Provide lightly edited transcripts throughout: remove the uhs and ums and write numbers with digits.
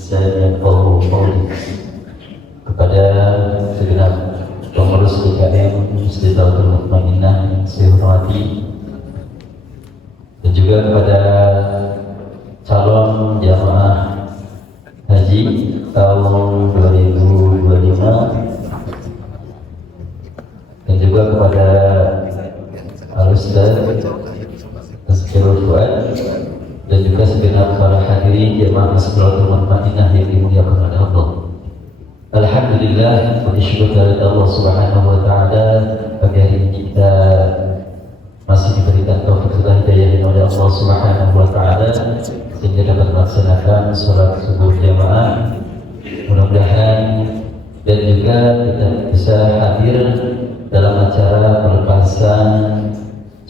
lisani yafqahu qawli. Kepada segenap pengurus DKM Istiqlalatul Mutmainnah yang saya hormati, dan juga kepada calon jamaah haji tahun 2025, dan juga kepada Al-Ustaz Tazkirul Fuad, dan juga segenap para hadirin jamaah Istiqlalatul Mutmainnah yang dimuliakan oleh Allah. Alhamdulillah, bersyukur kepada Allah Subhanahu wa Ta'ala, pagi hari ini kita masih diberikan taufik dan hidayah oleh Allah Subhanahu wa Ta'ala sehingga dapat melaksanakan sholat subuh jamaah. Mudah-mudahan dan juga kita bisa hadir dalam acara pelepasan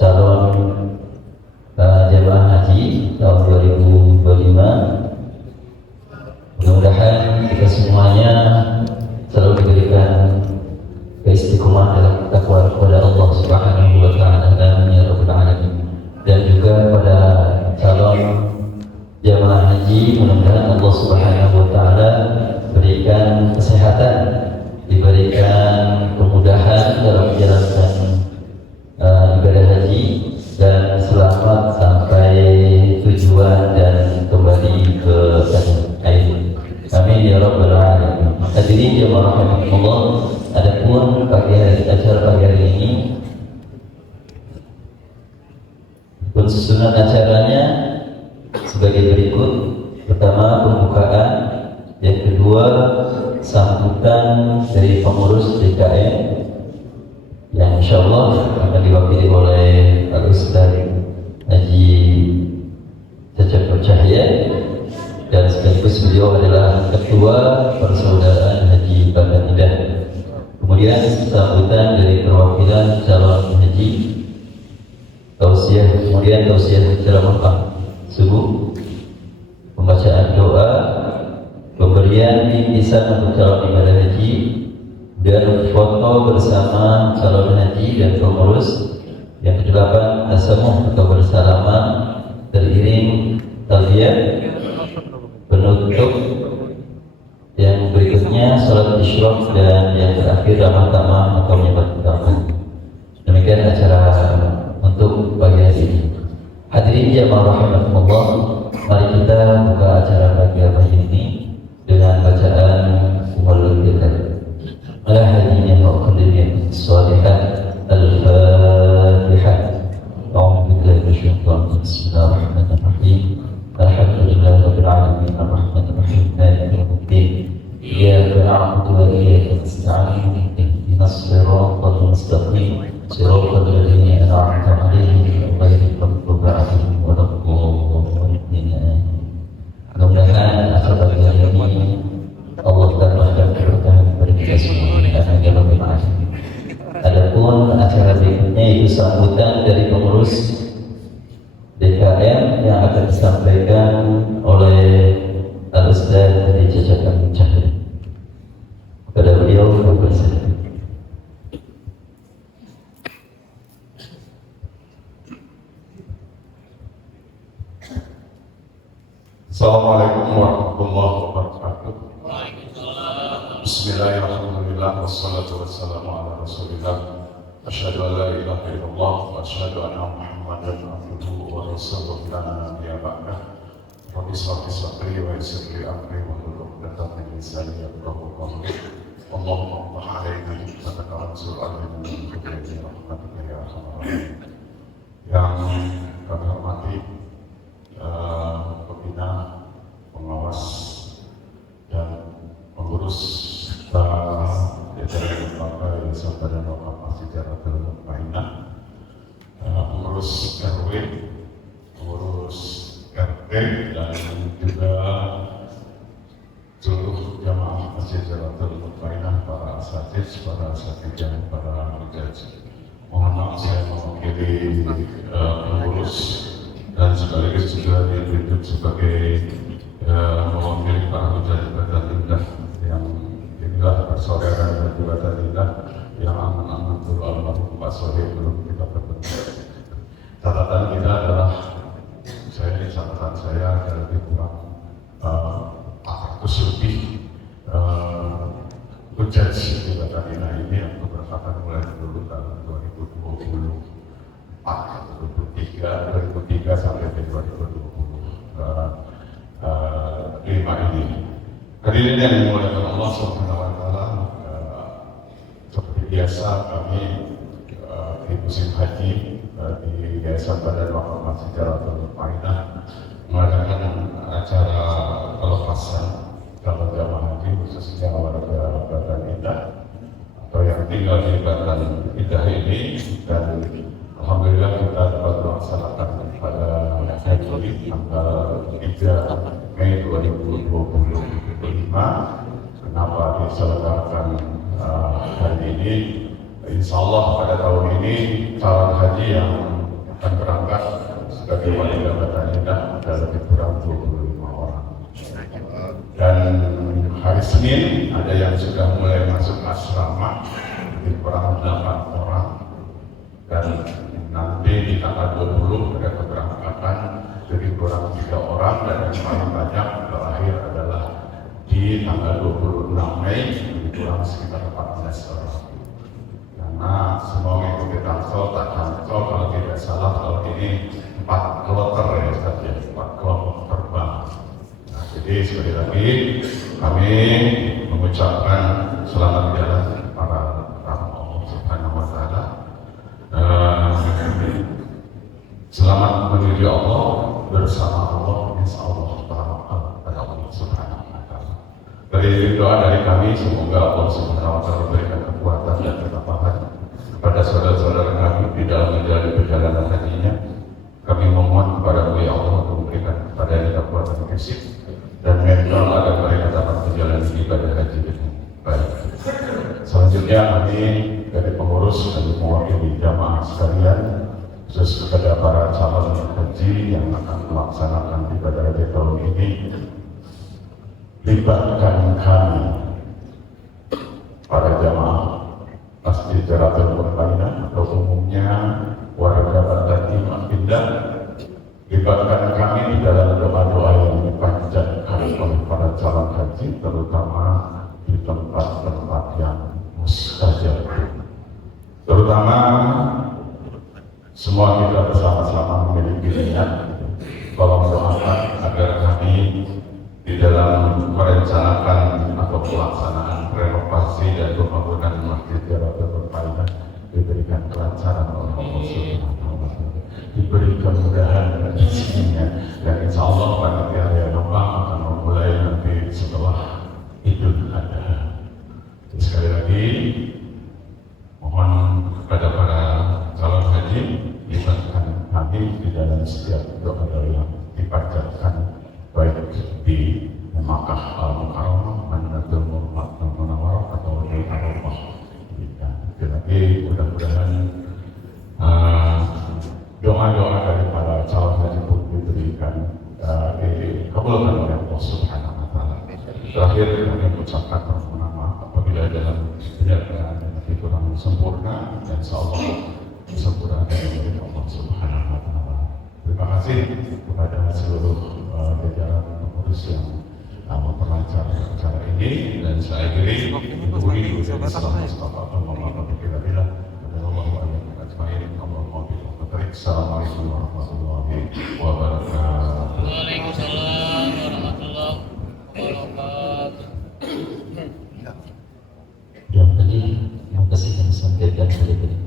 calon jamaah haji tahun 2025. Mudah-mudahan kita semuanya selalu diberikan keistiqomahan dalam takwa kepada Allah Subhanahu wa Ta'ala. Amin ya rabbal alamin. Dan juga pada calon jamaah haji, mudah-mudahan Allah Subhanahu wa Ta'ala berikan kesehatan, diberikan kemudahan dalam menjalankan ibadah haji, dan selamat sampai tujuan dan kembali ke tanah air. Amin ya rabbal alamin. Hadirin jemaah rahimakumullah, adapun acara pagi hari ini susunan acaranya sebagai berikut. Pertama, pembukaan. Yang kedua, sambutan dari pengurus DKM yang insyaallah akan diwakili oleh Al-Ustaz Haji Cecep Cahya, dan sekaligus beliau adalah ketua persaudaraan Haji Banda Indah. Kemudian sambutan dari perwakilan calon haji, tausiah, kemudian tausiah ceramah subuh, pembacaan doa, pemberian bingkisan untuk calon ibadah haji, dan foto bersama calon haji dan pengurus. Yang kedelapan, tasamuh atau bersalaman teriring talbiyah. Penutup yang berikutnya salat isyraq, dan yang terakhir ramah tamah atau menyebut utama. Demikian acara untuk pagi hari ini. Hadirin jamaah rahimakumullah, mari kita buka acara pagi ini dengan bacaan Ummul Kitab. Ala hadiyyin wa qadriyin shalihat al-Fatihah. A'udzu billahi minasyaitonir rajim. Bismillahirrahmanirrahim. Alhamdulillahi rabbil alamin arrahmanir rahim maliki yaumiddin. Iyyaka na'budu wa iyyaka nasta'in. Ihdinas siratal mustaqim. Siratal ladzina an'amta 'alaihim ghairil maghdubi 'alaihim waladdallin. Mudah-mudahan acara pagi hari ini Allah tambahkan keberkahan kepada kita semua. Amin ya rabbal alamin. Adapun acara berikutnya itu sambutan dari pengurus DKM yang akan disampaikan oleh Al-Ustaz dari Cecep Cahya. Kepada beliau berpersilakan. Assalamualaikum warahmatullahi wabarakatuh. Bismillahirrahmanirrahim. Wassalatu wassalamu ala rasulillah. Asyhadu an la ilaha illallah wa asyhadu anna Muhammadan abduhu wa rasuluhu la nabiyya ba'dah. Rabbi shrah li sadri wa yassir li amri wahlul 'uqdatam min lisani yafqahu qawli. Allahumma iftah 'alaina hikmataka wa ansur 'alaina min fadlika rahmatika ya arhamar rahimin. Yang kami hormati pembina, pengawas, dan pengurus jajaran lembaga Yayasan Badan Wakaf Masjid Jaratul Mutmainnah, pengurus RW, pengurus RT, dan juga seluruh jamaah Masjid Jaratul Mutmainnah, para asatidz, para asatidzah, para hujjaj. Mohon maaf saya mewakili pengurus dan sekaligus juga ditunjuk sebagai mewakili para hujjaj Badan Indah yang inilah persaudaraan dan juga Badan Indah yang aman-aman dulu almarhum Pak Sohib belum kita bertemu. Catatan kita adalah catatan saya ada lebih kurang 400 Hadirin yang dimuliakan Allah Subhanahu wa taala, seperti biasa kami di musim haji di Yayasan Badan Wakaf Masjid Jaratul Faidah mengadakan acara pelepasan calon jamaah haji khususnya warga Batan Indah atau yang tinggal di Batan Indah ini, dan alhamdulillah kita dapat melaksanakan pada haji tanggal 3 Mei 2025. Kenapa diselenggarakan hari ini? Insya Allah pada tahun ini calon haji yang akan berangkat sebagai warga Batan Indah ada lebih kurang 25 orang. Dan hari Senin ada yang sudah mulai masuk asrama lebih kurang 8 orang. Dan nanti di tanggal 20 ada keberangkatan lebih kurang 3 orang, dan yang paling banyak terakhir adalah di tanggal 26 Mei lebih kurang sekitar 14 orang. Karena semua mengikuti tangsel, tak tangsel kalau tidak salah kalau ini 4 kloter ya saja, 4 kelompok terbang. Nah, jadi sekali lagi kami mengucapkan selamat jalan para tamu Allah Subhanahu wa taala. Selamat menuju Allah bersama Allah, insya Allah pada Allah Subhanahu wa taala. Dari doa dari kami, semoga Allah Subhanahu wa taala memberikan kekuatan dan ketabahan kepada saudara-saudara kami di dalam menjalani perjalanan hajinya. Kami memohon kepada beliau Allah untuk memberikan kepada kekuatan fisik dan mental agar mereka dapat menjalani ibadah haji dengan baik. Selanjutnya kami dari pengurus dan mewakili jamaah sekalian, khusus kepada para calon haji yang akan melaksanakan ibadah haji tahun ini, libatkan kami para jamaah Masjid Jaratul Faidah atau umumnya warga Batan Indah, libatkan kami di dalam doa-doa yang dipanjatkan oleh para calon haji, terutama di tempat-tempat yang mustajab. Terutama semua kita bersama-sama memiliki niat, tolong doakan agar kami di dalam merencanakan atau pelaksanaan renovasi dan pembangunan Masjid Jaratul Faidah diberikan kelancaran oleh Allah Subhanahu wa taala, diberi kemudahan dan rezekinya, dan insya Allah panitia yang akan memulai nanti setelah Idul Adha. Sekali lagi mohon kepada para calon haji, libatkan kami di dalam setiap doa-doa yang dipanjatkan baik di Makkah Al-Mukarramah, Madinatul Munawwarah atau di Arafah. Lagi mudah-mudahan doa-doa dari para calon haji pun diberikan dikabulkan oleh Allah Subhanahu wa taala. Terakhir kami mengucapkan permohonan maaf apabila dalam penyelenggaraan yang kurang sempurna, dan insyaallah sempurna dari Allah Subhanahu wa taala. Terima kasih kepada seluruh jajaran pengurus yang memperlancar acara ini, dan saya akhiri diberi ujian Islam Mustafa Allahumma bila Assalamualaikum warahmatullahi wabarakatuh. Waalaikumsalam warahmatullahi wabarakatuh. Yang tadi yang kasih kami sampaikan tadi.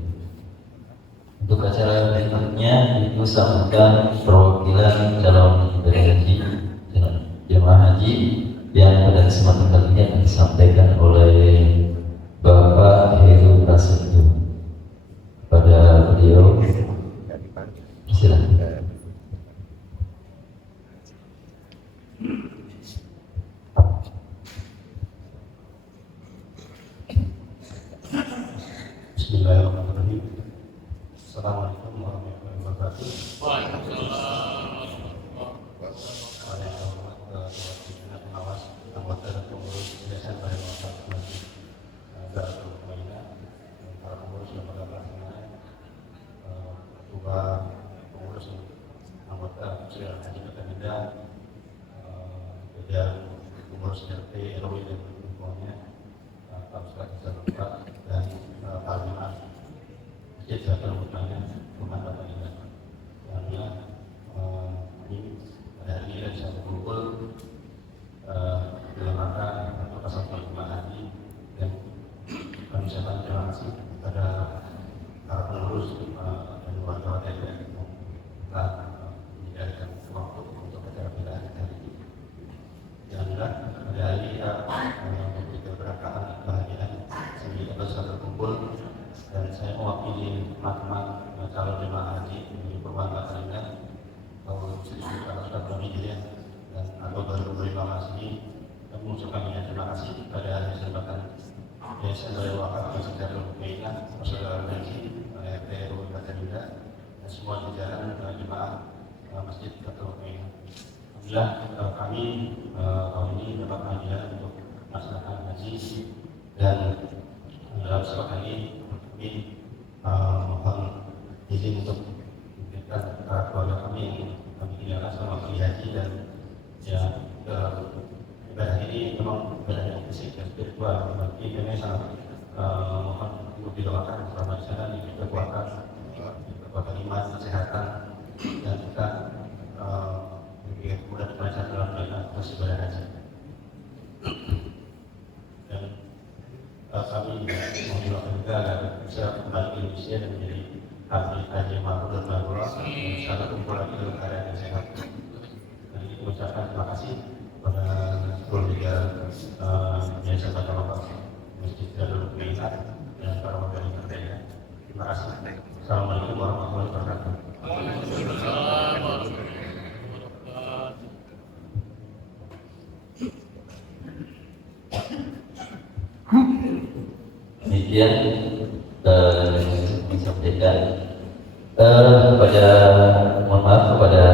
Untuk acara berikutnya diusahakan perwakilan calon haji, jemaah haji yang pada kesempatan kali ini akan disampaikan oleh Bapak Heru Prasetyo. Pada beliau, silakan. Bismillahirrahmanirrahim. Assalamualaikum warahmatullahi wabarakatuh. Pengawas anggota dan pengurus Yayasan Badan Wakaf Masjid Jaratul Faidah, para pengurus lembaga pelaksanaan, ketua pengurus anggota Muslimat Haji Batan Indah, pengurus RT RW dan lingkungannya, Pak Ustadz Zarufat, dan para jemaah Masjid Jaratul Faidah Rumah Batan Indah. Alhamdulillah ini pada hari ini bisa berkumpul dalam rangka kasih kepada para pengurus dan warga-warga yang telah menyediakan waktu untuk acara pilihan hari ini. Alhamdulillah pada hari ini kita memberi keberkahan kebahagiaan sehingga kita bisa berkumpul, dan saya mewakili teman-teman calon jemaah haji di Purwakarta Kalimantan tahun 1400 Hijriah dan atau baru berlima masih mengucapkan terima kasih kepada Yayasan Yayasan Darul Wakaf Masjid Darul Muqminah Persaudaraan Haji RT Kabupaten Kendal dan semua jajaran jemaah Masjid Darul Muqminah. Alhamdulillah kami tahun ini dapat panggilan untuk melaksanakan haji, dan dalam kesempatan ini kami mohon izin untuk memberikan keluarga kami yang kami tinggalkan selama pergi haji, dan ya ibadah ini memang ibadah yang fisik dan spiritual. Bagi kami sangat mohon untuk didoakan selama di sana diberi kekuatan iman, kesehatan, dan kita lebih mudah belajar dalam proses ibadah haji. Dan kami mohon doakan juga agar bisa kembali ke Indonesia dan menjadi haji yang makbul dan mabrur, bisa kumpul lagi dalam keadaan yang sehat. Dan ini mengucapkan terima kasih pada seluruh Yayasan Darul Wakaf Masjid Darul Muqminah dan para warga yang terkait. Terima kasih. Assalamualaikum warahmatullahi wabarakatuh. Waalaikumsalam warahmatullahi wabarakatuh. Demikian disampaikan kepada, mohon maaf kepada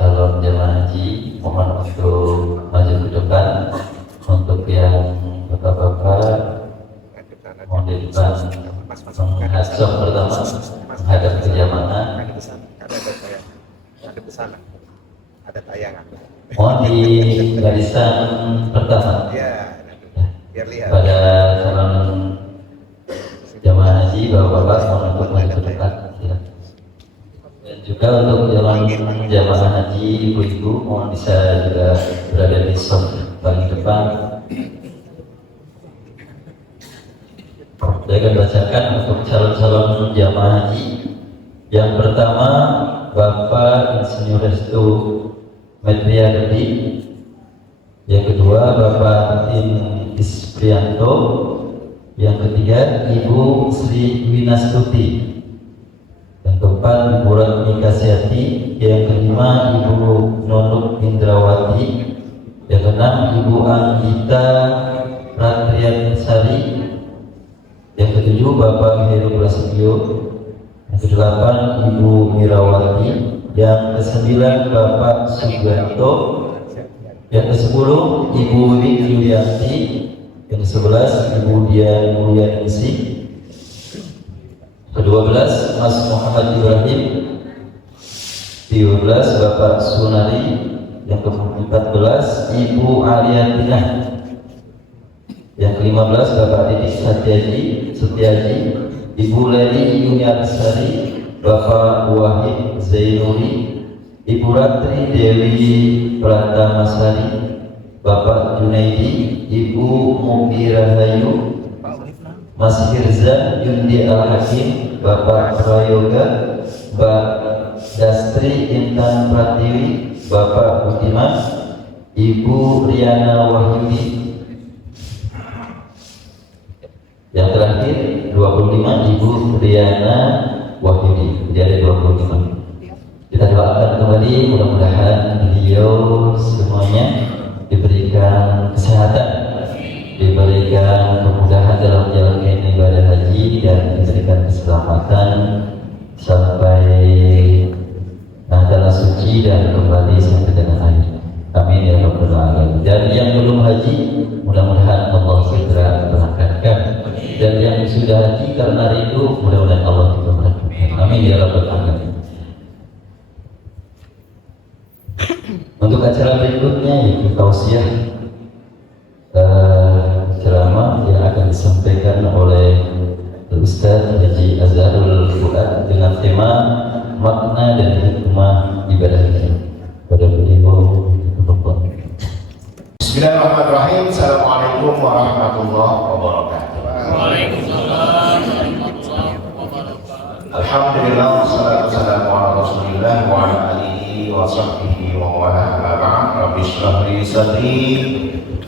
calon jemaah haji, mohon untuk maju ke depan. Untuk yang bapak-bapak mohon di depan menghadap pertama menghadap ke jamaah. Ada tayangan. Mohon di barisan pertama. Ya, biar lihat. Pada calon jamaah haji, bapak-bapak mohon untuk maju ke depan. Dan juga untuk jamaah haji ibu-ibu mohon bisa juga berada di soft paling depan. Saya akan bacakan untuk calon-calon jamaah haji. Yang pertama, Bapak Insinyur Restu Medriadi. Yang kedua, Bapak Tim Isprianto. Yang ketiga, Ibu Sri Winastuti. Yang keempat, Ibu Ratmi Kasyati. Yang kelima, Ibu Nonuk Indrawati. Yang keenam, Ibu Anggita Pratriyansari. Yang ketujuh, Bapak Heru Prasetyo. Yang kedelapan, Ibu Mirawati. Yang kesembilan, Bapak Sugianto. Yang kesepuluh, Ibu Wik Yulianti. Yang ke-11, Ibu Dian Mulyaningsi. Ke-12, Mas Muhammad Ibrahim. 13, Bapak Sunari. Yang ke-14, Ibu Ariantina. Yang ke-15, Bapak Didi Setiaji. Ibu Leli Yuniarsari. Bapak Wahid Zainuri. Ibu Ratri Dewi Pratamasari. Bapak Junaidi. Ibu Mugi Rahayu. Mas Hirzan Yundi Al-Hakim. Bapak Prayoga. Mbak Dastri Intan Pratiwi. Bapak Budiman. Ibu Riana Wahyudi. Yang terakhir 25, Ibu Riana Wahyudi. Jadi ada 25. Kita doakan kembali, mudah-mudahan beliau semuanya diberikan kesehatan, diberikan kemudahan dalam menjalankan ibadah haji, dan diberikan keselamatan sampai tanah suci dan kembali sampai dengan akhir. Amin ya rabbal alamin. Dan yang belum haji, mudah-mudahan Allah segera berangkatkan. Dan yang sudah haji karena rindu, mudah-mudahan Allah juga berangkatkan. Amin ya rabbal alamin. Untuk acara berikutnya yaitu tausiah ceramah yang akan disampaikan oleh Ustaz Haji Azharul Fuad dengan tema makna dan hikmah ibadah haji. Pada beliau Bismillahirrahmanirrahim. Assalamualaikum warahmatullahi wabarakatuh. Waalaikumsalam. Alhamdulillah, wassalatu wassalamu ala Rasulillah wa ala alihi wa sahbihi wa wala amma ba'd. Rabbi shrah li sadri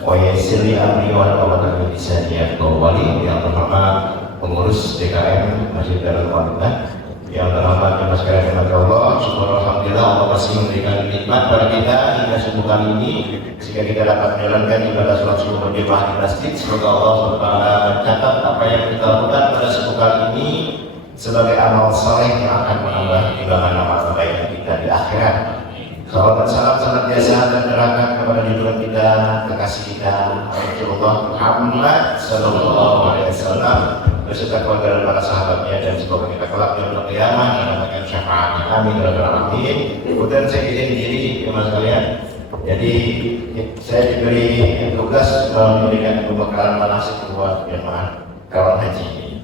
wa yassir li amri wa hlul 'uqdatam min lisani yafqahu qawli. Yang terhormat pengurus DKM Masjid Darul Qa'imah, yang terhormat Mas Karen Allah, syukur alhamdulillah Allah masih memberikan nikmat pada kita hingga subuh kali ini sehingga kita dapat menjalankan ibadah sholat subuh berjamaah di masjid. Semoga Allah SWT mencatat apa yang kita lakukan pada subuh kali ini sebagai amal saleh yang akan menambah timbangan amal kebaikan kita di akhirat. Salawat dan salam senantiasa dan terangkat kepada junjungan kita, kekasih kita Rasulullah Muhammad sallallahu alaihi wasallam beserta keluarga dan para sahabatnya, dan semoga kita kelak di hari kiamat mendapatkan syafaatnya. Amin ya rabbal alamin. Kemudian saya izin diri teman sekalian. Jadi saya diberi tugas memberikan pembekalan manasik buat jemaah kawan haji ini.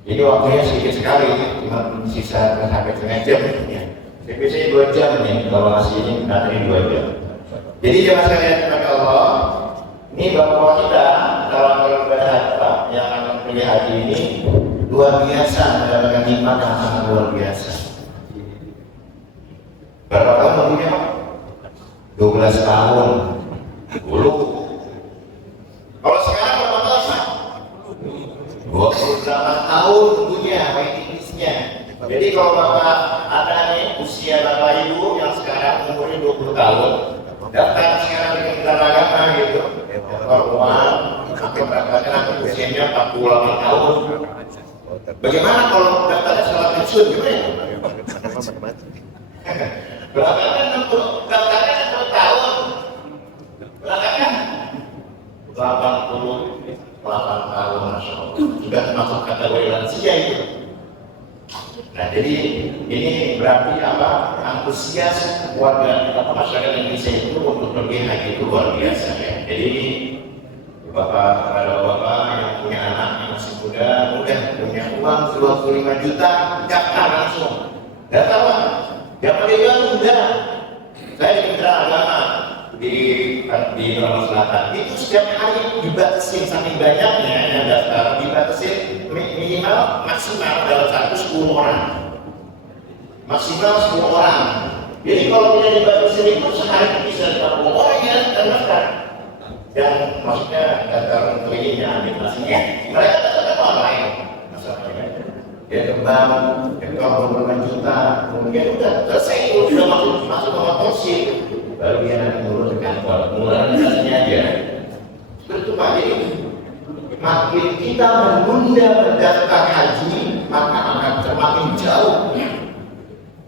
Jadi waktunya sedikit sekali, cuma sisa sampai setengah jam. Ya. Biasanya 2 jam nih kalau ngasih ini nanti 2 jam. Jadi jemaah sekalian kepada Allah, ini bapak kita dalam beribadah yang akan pergi haji ini luar biasa, mendapatkan nikmat yang sangat luar biasa. Berapa tahun umurnya? 12 tahun dulu. Kalau sekarang berapa tahun? 28 tahun tentunya waiting-listnya. Jadi kalau bapak ada nih usia bapak ibu yang sekarang umurnya 20 tahun, daftar sekarang di Kementerian Agama gitu, daftar uang, nanti berangkatnya nanti usianya 48 tahun. Bagaimana kalau daftarnya setelah pensiun gimana? Berangkatnya 60, daftarnya 60 tahun, berangkatnya 88 tahun, Masya Allah. Sudah termasuk kategori lansia itu. Nah, jadi ini berarti apa? Antusias warga kita, masyarakat Indonesia itu untuk pergi haji itu luar biasa ya. Jadi bapak yang punya anak yang masih muda, udah punya uang 25 juta, daftar langsung. Daftar apa? Daftar dia udah. Saya di Kementerian Agama di Sulawesi Selatan itu setiap hari dibatasin, saking banyaknya yang daftar, dibatasin minimal maksimal dalam satu 10 orang, maksimal 10 orang. Jadi kalau tidak dibatasin itu sehari bisa 40 orang yang daftar, dan maksudnya daftar untuk ininya, administrasinya mereka daftar orang lain masalahnya ya kembang, itu 25 juta, kemudian udah selesai, itu sudah masuk ke kontorsi, baru dia nanti ngurus ke kantor, administrasinya aja. Itu Pak, jadi makin kita menunda mendaftar haji, maka akan semakin jauh.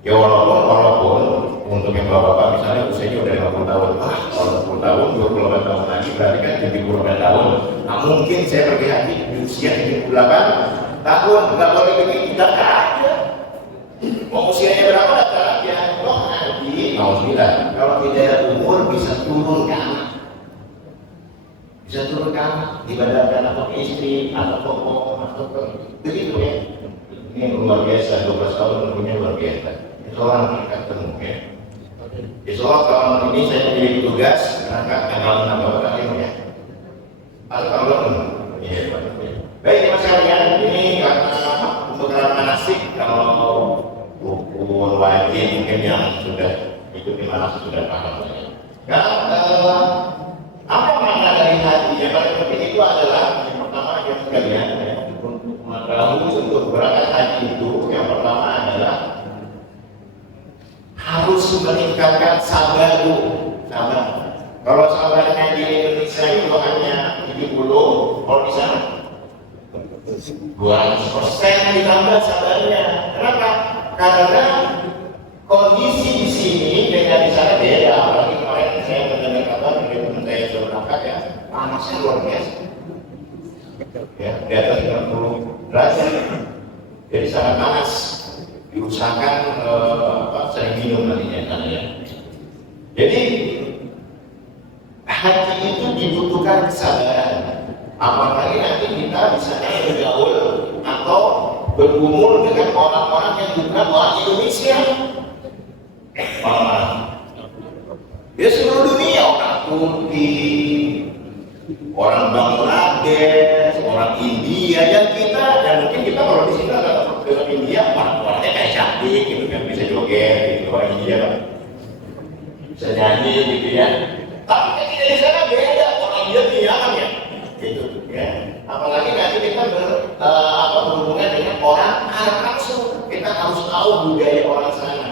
Ya walaupun untuk yang bapak-bapak misalnya usianya udah 50 tahun, kalau 10 tahun, 28 tahun lagi berarti kan 78 tahun. Nah mungkin saya pergi haji di usia 78 tahun, nggak boleh begitu, daftar aja. Mau usianya berapa daftar aja. Kalau haji, kalau tidak umur bisa turun ke anak. Bisa turun ke anak, dibandingkan atau ke istri, atau toko, atau ke begitu ya. Ini luar biasa, 12 tahun tentunya luar biasa. Seorang akan ketemu ya. Besok tahun ini saya memiliki tugas berangkat tanggal 6 Oktober ya. Atau tahun ya. Baik teman sekalian, ini karena untuk manasik, kalau rukun wajib mungkin yang sudah ikuti manasik sudah paham. Apa makna dari haji? Yang paling penting itu adalah yang pertama yang sekalian ya, untuk berangkat haji itu yang pertama adalah harus meningkatkan sabar. Kalau sabarnya di Indonesia itu hanya 70, kalau di sana 200% ditambah sabarnya. Kenapa? Karena kondisi di sini dengan di sana beda. Apalagi kemarin saya mendengar kabar dari teman saya sudah berangkat ya, panasnya luar biasa. Ya, di atas 30 derajat. Jadi sangat panas. Diusahakan sering minum nantinya sana ya. Jadi haji itu dibutuhkan kesabaran. Apalagi nanti kita bisa bergaul atau bergumul dengan orang-orang yang bukan orang Indonesia. Ya seluruh dunia, orang Turki, orang Bangladesh, orang India, dan kita, dan mungkin kita kalau di sini agak dengan ya Pak. Bisa nyanyi gitu ya. Tapi ketika di sana beda, orang dia diam ya. Gitu ya. Apalagi nanti kita berhubungan dengan orang Arab langsung, kita harus tahu budaya orang sana.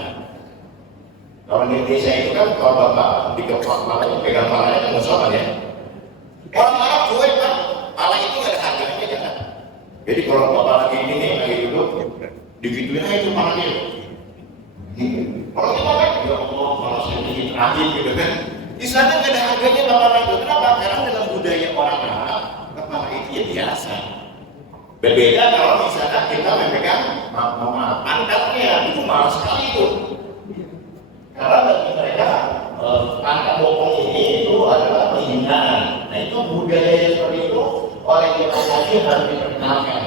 Kalau di Indonesia itu kan kalau bapak dikepak kepalanya, pegang kepalanya kan musuhan ya. Orang Arab cuek Pak, kepala itu nggak ada harganya jangan. Jadi kalau bapak lagi ini lagi duduk, digituin aja itu kepalanya. Kalau kita kan, ya Allah, malah saya bikin terakhir gitu kan. Di sana nggak ada harganya kepala itu. Kenapa? Karena dalam budaya orang Arab, kepala itu ya biasa. Berbeda kalau misalnya kita memegang pantatnya, itu malas sekali itu. Karena bagi mereka angka bokong ini itu adalah penghinaan. Nah itu budaya yang seperti itu oleh kita lagi harus diperkenalkan.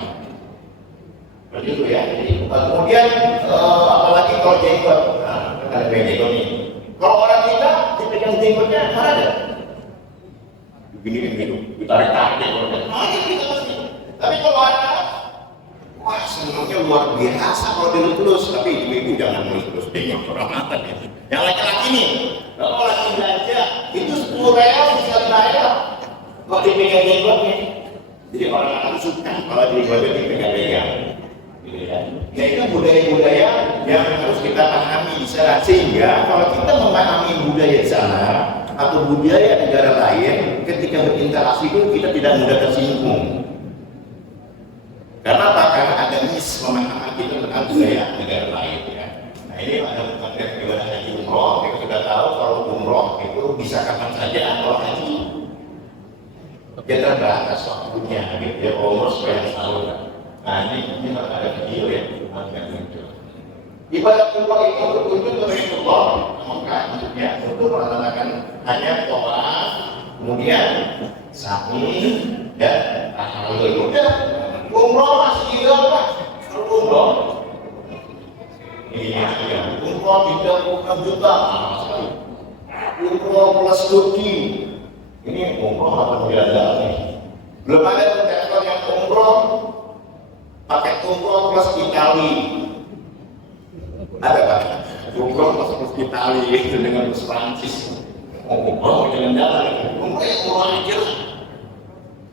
Begitu ya. Jadi kemudian apalagi kalau jenggot, nah ada jenggot ini. Kalau orang kita dipegang jenggotnya mana ada? Begini gitu, ditarik-tarik orangnya. Mana kita pasti. Tapi kalau ada, wah senangnya luar biasa kalau dilus-lus. Tapi ibu-ibu jangan melus-lus jenggot orang mata ya. Yang laki-laki nih, kalau laki belanja itu 10 real bisa bayar. Kok dipegang jenggotnya? Jadi orang akan suka kalau jenggotnya dipegang-pegang. Ya itu budaya-budaya yang harus kita pahami di sana. Sehingga kalau kita memahami budaya di sana atau budaya negara lain, ketika berinteraksi itu kita tidak mudah tersinggung. Karena apa? Karena ada memahami kita tentang budaya negara lain ya. Nah ini ada konteks ibadah haji umroh. Kita sudah tahu kalau umroh itu bisa kapan saja kalau haji. Dia terbatas waktunya gitu ya, umroh supaya setahun. Nah ini ada video ya, yang muncul. Ibadah umroh itu berkunjung ke Baitullah Mekah maksudnya untuk melaksanakan hanya tawaf, kemudian sa'i dan tahallul. Udah, umroh masih juga Pak. Kalau umroh ini ya, umroh 36 juta sekali. Umroh plus Turki. Ini umroh 8 bulan nih. Belum ada investor yang umroh pakai umroh plus Itali. Ada Pak? Umroh plus Itali itu dengan plus Prancis. Umroh jalan-jalan. Umroh aja.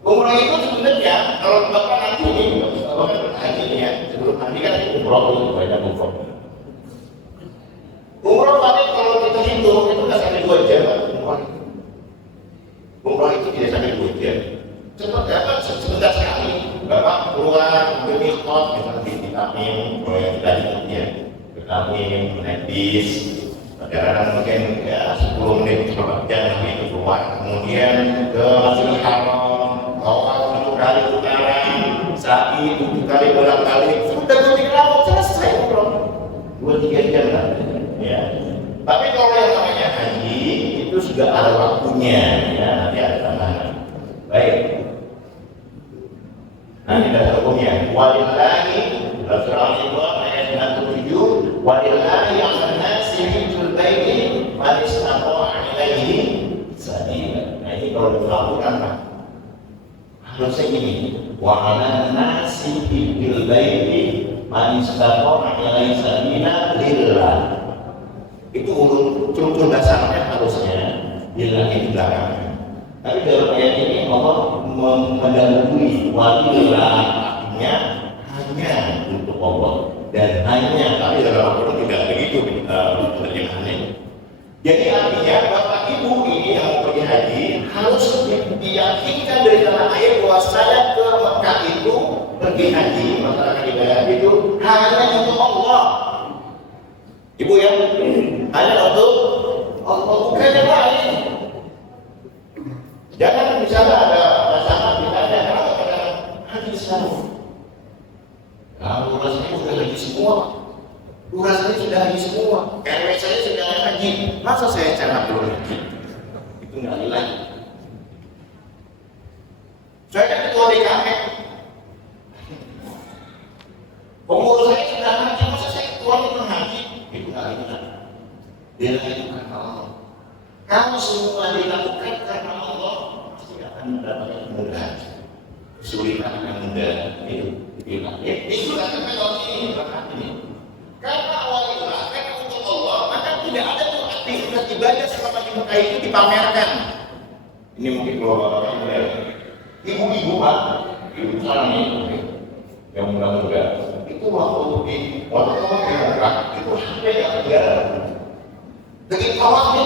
Umroh itu sebenarnya kalau Bapak nanti ini, Bapak berhaji ya, sebelum nanti kan umroh itu banyak umroh. Umroh tapi kalau kita hitung itu nggak sampai 2 jam Pak. Umroh itu tidak sampai 2 jam. Cepat dapat sebentar sekali. Bapak keluar ke miqat, misalnya di Tamim, boleh tadi ya, ke Tamim, naik bis, perjalanan mungkin ya 10 menit, 15 jam itu keluar. Kemudian ke Masjidil Haram, tawaf 7 kali putaran, sa'i 7 kali bolak-balik, sudah 2 laut selesai umroh. 2-3 jam lah. Ya. Tapi kalau yang namanya haji itu sudah ada waktunya, ya nanti ada tambahan. Baik. Nah ini dasar hukumnya. Walillahi Al-Quran ayat 97. Walillahi al-nasi hijjul baiti man istata'a ilaihi sabila. Nah ini kalau dilakukan Pak, harusnya ini. Wa 'alan nasi hijjul baiti man istata'a ilaihi sabila lillah. Itu unsur dasarnya harusnya dilanjut di belakang. Tapi dalam ayat ini Allah mendahului walillah, artinya hanya untuk Allah dan hanya. Tapi dalam Al-Quran tidak begitu terjemahannya. Jadi artinya bapak ibu ini yang mau pergi haji harus diyakinkan dari dalam ayat bahwa saya ke Mekah itu pergi haji, masyarakat ibadah haji itu hanya untuk Allah. Ibu ya, hanya untuk Allah, bukan yang lain. Jangan misalnya ada pasangan kita ada haji semua. Kalau rasanya sudah haji semua, rasanya sudah haji semua. Kayak saya sudah haji, masa saya cara belum haji? Itu nggak lagi. Saya kan ketua DKM. Pengurus saya sudah haji, masa saya ketua belum haji? Itu nggak lagi. Dia itu karena Allah. Kalau semua dilakukan karena Allah, pasti akan mendapatkan kemudahan. Kesulitan akan mudah itu dibilang. Itu kata metode ini berkat ini. Karena awalnya karena untuk Allah, maka ibadah selama di Mekah itu dipamerkan. Ini mungkin kalau bapak mulai ibu-ibu pak, ibu sana nih yang muda-muda itu waktu di Mekah itu sampai yang negara dengan kawatnya.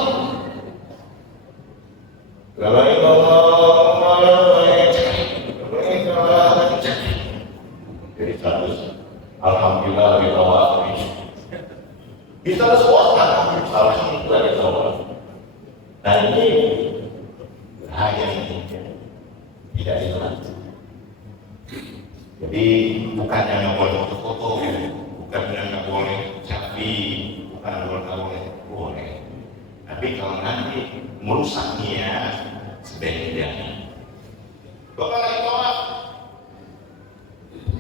Jadi status alhamdulillah kita wafat bisa suasana salah itu ada soal. Nah ini bahaya ini tidak dilatih. Jadi bukan yang boleh foto-foto, bukan yang nggak boleh selfie, bukan yang boleh. Tapi kalau nanti merusak niat sebaiknya bapak lagi tolak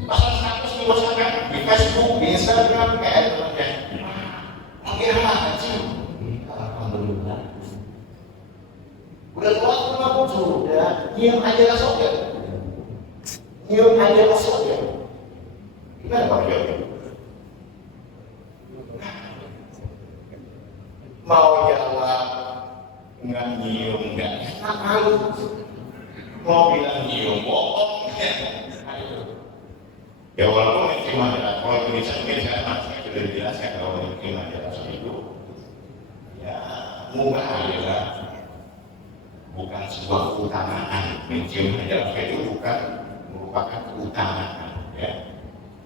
pasang status di WhatsApp, di Facebook, di Instagram, kayak temannya bagaimana kecil? Alhamdulillah udah keluar rumah muncul, udah nyium aja lah soalnya gimana Pak Jokowi? Mau jawab nggak nyium, nggak enak malu. Mau bilang nyium, bohong. Ya walaupun cuma adalah kalau Indonesia mungkin sekarang sudah dijelaskan kalau cuma adalah itu, ya mubah adalah bukan sebuah keutamaan. Mencium adalah itu bukan merupakan keutamaan. Ya,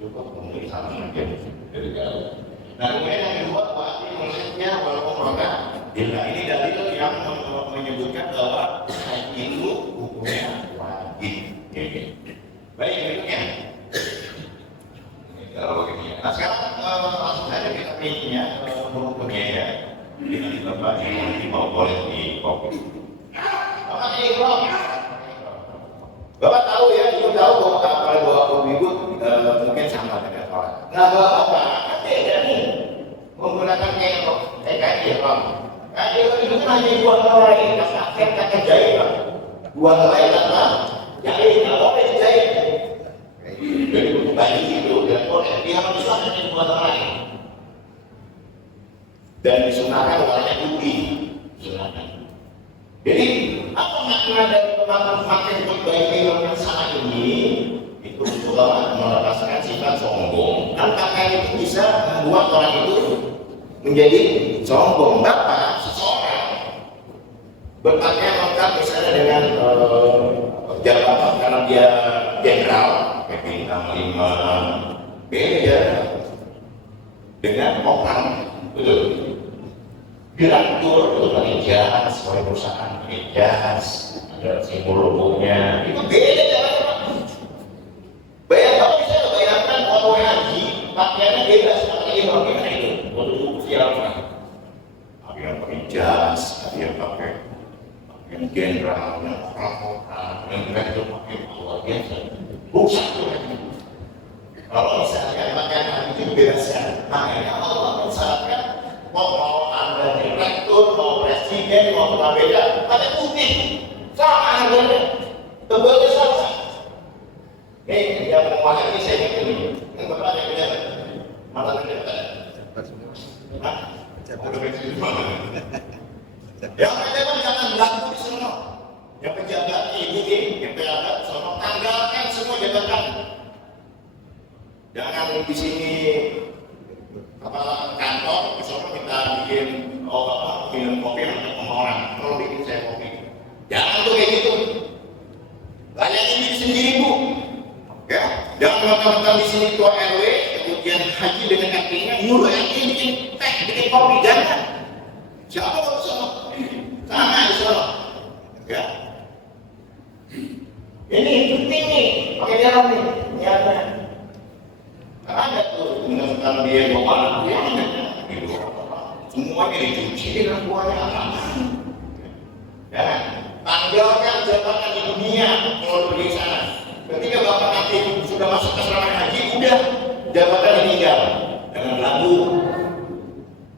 cukup mungkin sama saja dari jauh. Nah kemudian yang kedua berarti maksudnya walaupun mereka ini dalil yang menyebutkan bahwa haji itu hukumnya wajib. Baik berikutnya. Kalau begini. Nah sekarang langsung saja kita pilihnya hukumnya ya. Dengan ditambah yang mau boleh di kopi. Bapak ini Bapak tahu ya, ibu tahu bahwa kalau bawa kopi mungkin sama dengan orang. Nah bapak beda nih menggunakan kayak kayak itu kan hanya dua helai, kata jahit lah. Dua helai kata jahit, nggak boleh jahit. Jadi untuk bayi itu dan boleh dia harus hanya dua helai. Dan disunahkan warnanya putih, silakan. Jadi apa makna dari memakai bayi yang salah ini? Itu juga melepaskan sifat sombong. Dan pakaian itu bisa membuat orang itu menjadi sombong. Bapak seseorang berpakaian lengkap misalnya dengan jabatan karena dia jenderal, bintang 5, beda dengan orang betul. Direktur itu pakai jas, oleh perusahaan pakai jas, ada simbol logonya, itu beda caranya Pak. Bayangkan bisa bayangkan waktu haji pakaiannya beda seperti ini bagaimana itu? Waktu usia Pak. Ada yang pakai jas, ada yang pakai jenderal, yang orang-orang, yang itu pakai luar biasa. Rusak tuh. Kalau misalnya pakaian haji itu beda sekali, makanya Allah mensyaratkan mau Anda direktur, mau presiden, mau beda, pakai putih, sama harganya, tebalnya sama. Nih, yang mau ini saya ini, yang berapa yang beda? Mata beda. Hah? Udah beda di mana? Yang beda jangan berlaku di sana. Yang pejabat ibu yang pejabat sana tanggalkan semua jabatan. Jangan di sini kepala kantor misalnya kita bikin minum kopi sama orang, kalau bikin saya kopi jangan tuh kayak gitu, layani diri sendiri Bu ya, jangan mentang-mentang di sini tua RW kemudian haji dengan artinya nyuruh RT bikin teh, bikin kopi, jangan. Siapa mau sama di sana ya, ini penting nih pakai jalan nih niatnya. Ada tuh menentang dia bawa anak dia gitu. Semuanya dicuci dengan buahnya apa? Ya, tanggalkan jabatan di dunia kalau pergi sana. Ketika bapak nanti sudah masuk ke asrama haji, udah jabatan ditinggal. Jangan ragu.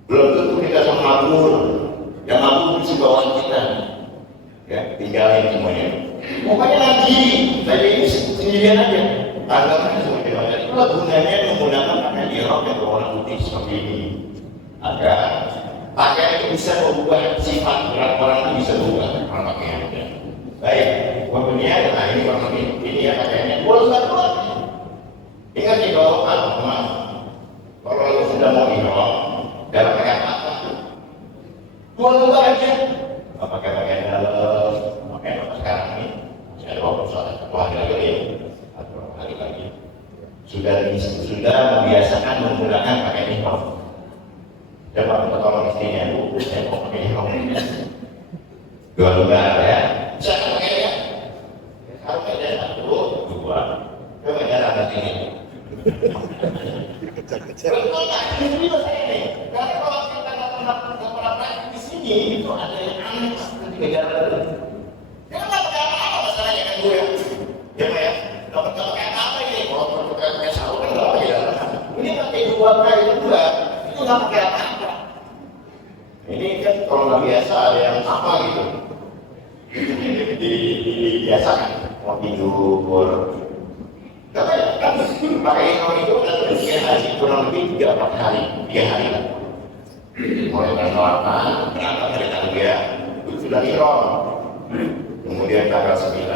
Belum tentu kita sama mabur. Yang mabur di bawah kita. Ya, tinggalin semuanya. Pokoknya nanti saya ini sendirian aja. Tanggalkan semua jabatan. Itulah gunanya menggunakan pakaian ihram yang berwarna putih seperti ini, agar Pakaian itu bisa mengubah sifat berat orang, itu bisa berubah orang pakaian. Baik, kemudian nah ini orang ini ya pakaiannya bolak-balik. Ingat nih kalau kalau sudah mau ihram dalam pakaian apa? Dua lembar aja. Pakai pakaian dalam, pakai apa sekarang ini? Saya ada beberapa hari lagi ya, atau hari lagi. Sudah membiasakan menggunakan pakaian ihram. Coba kita tolong istrinya dulu, saya mau pakai ihram ini. Dua lembar ya. Saya pakai ya. Kalau ada satu, dua. Coba jalan ke sini. Betul tak? Ini saya ini. Karena kalau kita pernah praktik di sini itu ada yang aneh ketika jalan. Jangan pakai apa masalahnya kan gue ya. Ya ya. Dapat pakai apa ini? Kalau pakai sarung kan nggak pakai jalan. Ini pakai dua kali dua. Itu nggak pakai apa-apa. Ini kan kalau nggak biasa ada yang apa gitu. Dibiasakan mau tidur. Karena kan pakai ihram itu adalah 3 hari, kurang lebih 3-4 hari, 3 hari lah. Mulai tanggal 8, berangkat dari tanggal itu sudah ihram. Kemudian tanggal 9,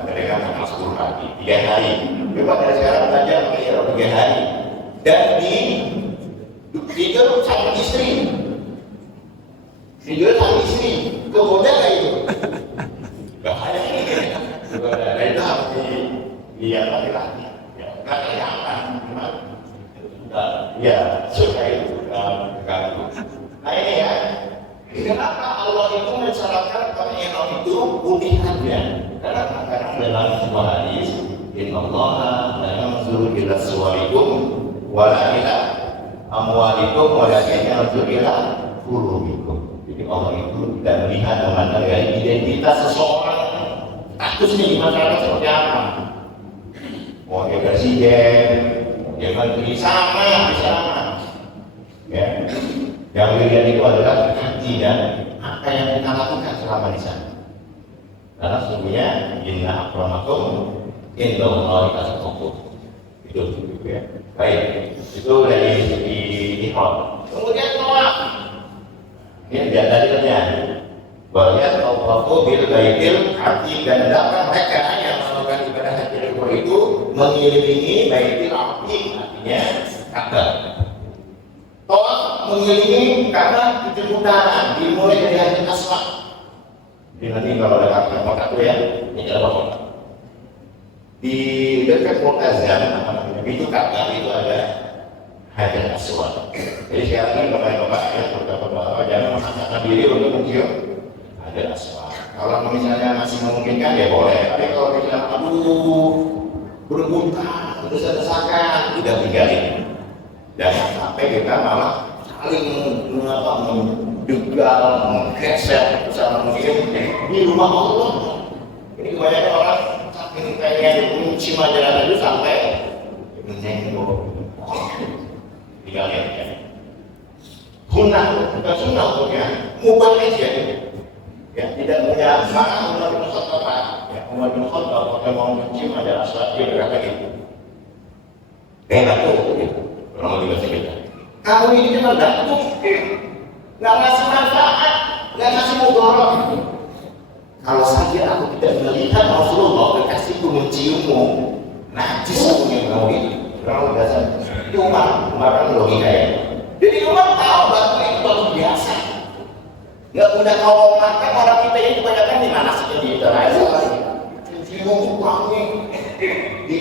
sampai dengan tanggal 10 pagi, 3 hari. Coba dari sekarang saja pakai ihram 3 hari. Dan tidur sama istri. Tidur sama istri, kegoda nggak itu? Bahaya ini. Kegoda itu harus lihat laki-laki, ya, nggak kelihatan, ya, suka itu, ganggu. Nah ini ya, kenapa Allah itu mensyaratkan pakaian ihram itu pilihannya? Karena dalam sebuah hadis, Inna Allah la yanzuru ila suwarikum wala ila amwalikum walakin yanzuru ila qulubikum. Jadi Allah itu tidak melihat memandang dari identitas seseorang, statusnya di masyarakat seperti apa. Mau dia presiden, dia menteri sama. Ya. Yang dilihat itu adalah hati dan apa yang kita lakukan selama di sana. Karena sesungguhnya inna akramakum indallahi atqakum. Itu ya. Baik, itu dari segi ihram. Kemudian tawaf. Ini dia tadi tanya. Bahwa tawafu bil baitil atiq dan dapat mereka yang melakukan ibadah haji itu mengelilingi baitil atiq, artinya Ka'bah. Tawaf mengelilingi Ka'bah 7 putaran, dimulai dari Hajar Aswad. Jadi nanti kalau ada kota itu ya, ini adalah kota. Di dekat Multazam, itu Ka'bah itu ada Hajar Aswad. Jadi sekarang ini bapak-bapak yang berbapak-bapak jangan memaksakan diri untuk mencium Hajar Aswad. Kalau misalnya masih memungkinkan ya boleh. Tapi kalau kita berebutan, desak-desakan, tidak tinggalin. Jangan sampai kita malah saling menjegal, menggeser bersama mungkin di rumah Allah. Ini kebanyakan orang saking pengen mengunci majalah itu sampai menyenggol. Tinggalin ya. Sunnah, bukan sunnah hukumnya, mubah aja. Ya, tidak punya mana Umar bin Khattab, ya, Umar bin Khattab kalau mau mencium ada asal dia berkata gitu. Batu, gitu. Orang lebih bahasa kita. Kamu ini cuma batu, nggak ngasih manfaat, nggak ngasih mudarat. Kalau saja aku tidak melihat Rasulullah kekasihku menciummu, najis punya kamu itu. Orang biasa. Itu Umar kan logika ya. Jadi Umar tahu batu itu batu biasa. Nggak punya kaum makan orang kita ini kebanyakan di mana sih di Israel di wangi di